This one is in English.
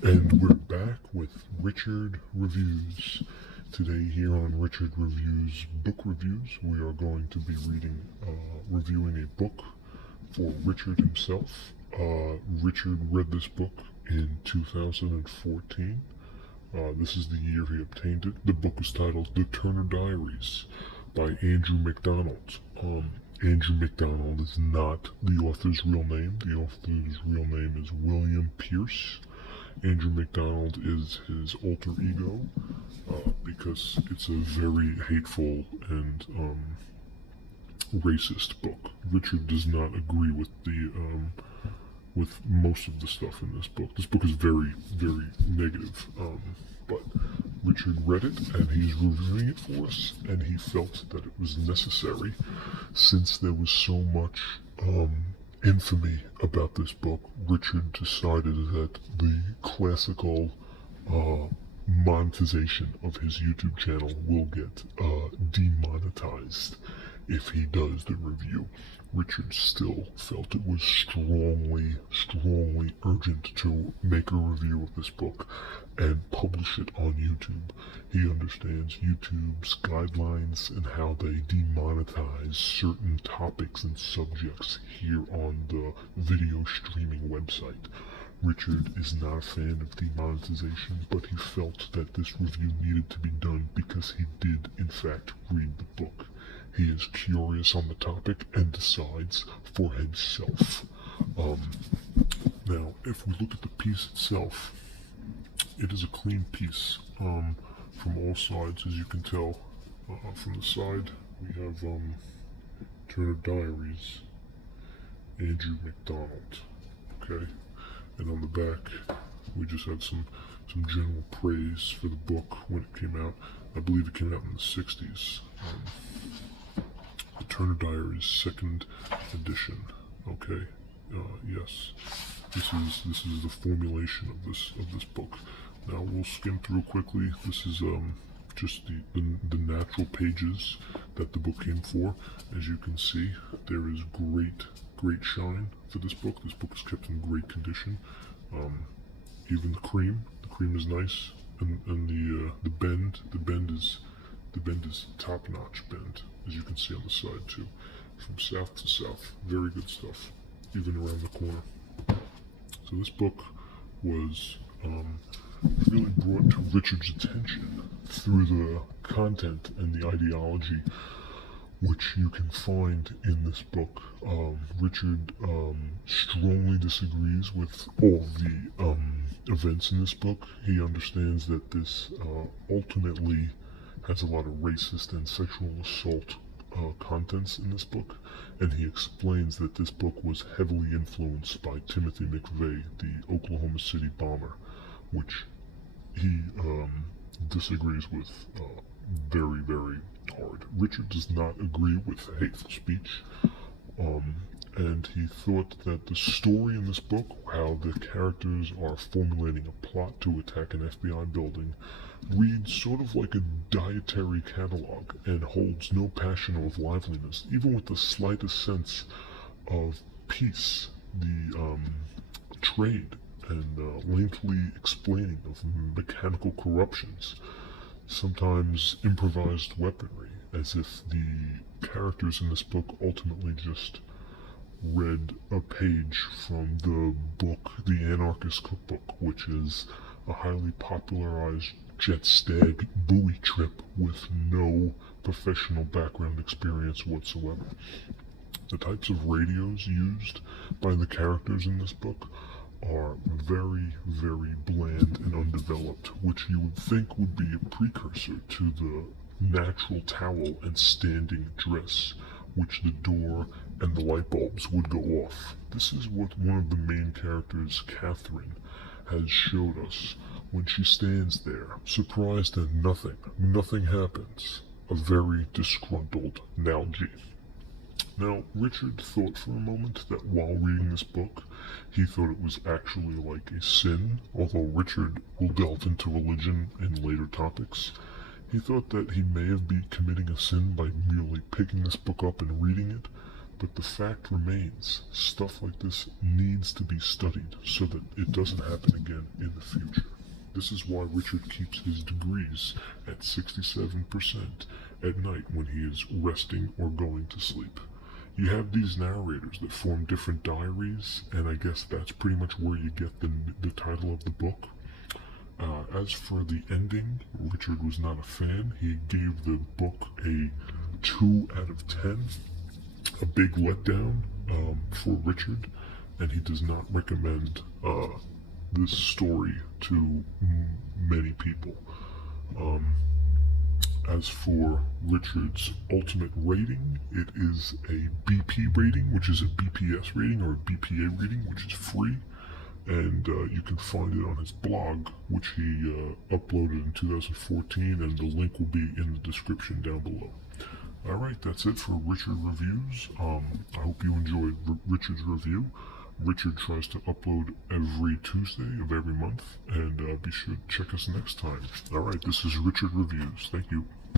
And we're back with Richard Reviews. Today, here on Richard Reviews Book Reviews, we are going to be reviewing a book for Richard himself. Richard read this book in 2014. This is the year he obtained it. The book is titled The Turner Diaries by Andrew Macdonald. Andrew Macdonald is not the author's real name. The author's real name is William Pierce. Andrew Macdonald is his alter ego because it's a very hateful and racist book. Richard does not agree with most of the stuff in this book. This book is very, very negative. But Richard read it and he's reviewing it for us, and he felt that it was necessary since there was so much infamy about this book. Richard decided that the classical monetization of his YouTube channel will get demonetized if he does the review. Richard still felt it was strongly urgent to make a review of this book and publish it on YouTube. He understands YouTube's guidelines and how they demonetize certain topics and subjects here on the video streaming website. Richard is not a fan of demonetization, but he felt that this review needed to be done because he did, in fact, read the book. He is curious on the topic and decides for himself. Now, if we look at the piece itself, it is a clean piece from all sides, as you can tell. From the side, we have Turner Diaries, Andrew Macdonald, okay? And on the back, we just had some general praise for the book when it came out. I believe it came out in the 60s. The Turner Diaries, second edition. Okay, yes, this is the formulation of this book. Now we'll skim through quickly. This is just the natural pages that the book came for. As you can see, there is great shine for this book. This book is kept in great condition. Even the cream is nice, and the bend is top-notch bend, as you can see on the side too. From south to south, very good stuff, even around the corner. So this book was really brought to Richard's attention through the content and the ideology which you can find in this book. Richard strongly disagrees with all the events in this book. He understands that this ultimately has a lot of racist and sexual assault contents in this book, and he explains that this book was heavily influenced by Timothy McVeigh, the Oklahoma City bomber, which he disagrees with very, very hard. Richard does not agree with hateful speech, and he thought that the story in this book, how the characters are formulating a plot to attack an FBI building, reads sort of like a dietary catalog and holds no passion or liveliness, even with the slightest sense of peace. The trade and lengthy explaining of mechanical corruptions, sometimes improvised weaponry, as if the characters in this book ultimately just read a page from the book The Anarchist Cookbook, which is a highly popularized jet stag buoy trip with no professional background experience whatsoever. The types of radios used by the characters in this book are very, very bland and undeveloped, which you would think would be a precursor to the natural towel and standing dress, which the door and the light bulbs would go off. This is what one of the main characters, Catherine, has showed us when she stands there, surprised that nothing happens. A very disgruntled Nalgene. Now, Richard thought for a moment that while reading this book, he thought it was actually like a sin, although Richard will delve into religion in later topics. He thought that he may have been committing a sin by merely picking this book up and reading it, But the fact remains, stuff like this needs to be studied so that it doesn't happen again in the future. This is why Richard keeps his degrees at 67% at night when he is resting or going to sleep. You have these narrators that form different diaries, and I guess that's pretty much where you get the title of the book. As for the ending, Richard was not a fan. He gave the book a 2 out of 10, a big letdown for Richard, and he does not recommend this story to many people. As for Richard's ultimate rating, it is a BP rating, which is a BPS rating, or a BPA rating, which is free. And you can find it on his blog, which he uploaded in 2014, and the link will be in the description down below. Alright, that's it for Richard Reviews. I hope you enjoyed Richard's review. Richard tries to upload every Tuesday of every month, and be sure to check us next time. Alright, this is Richard Reviews. Thank you.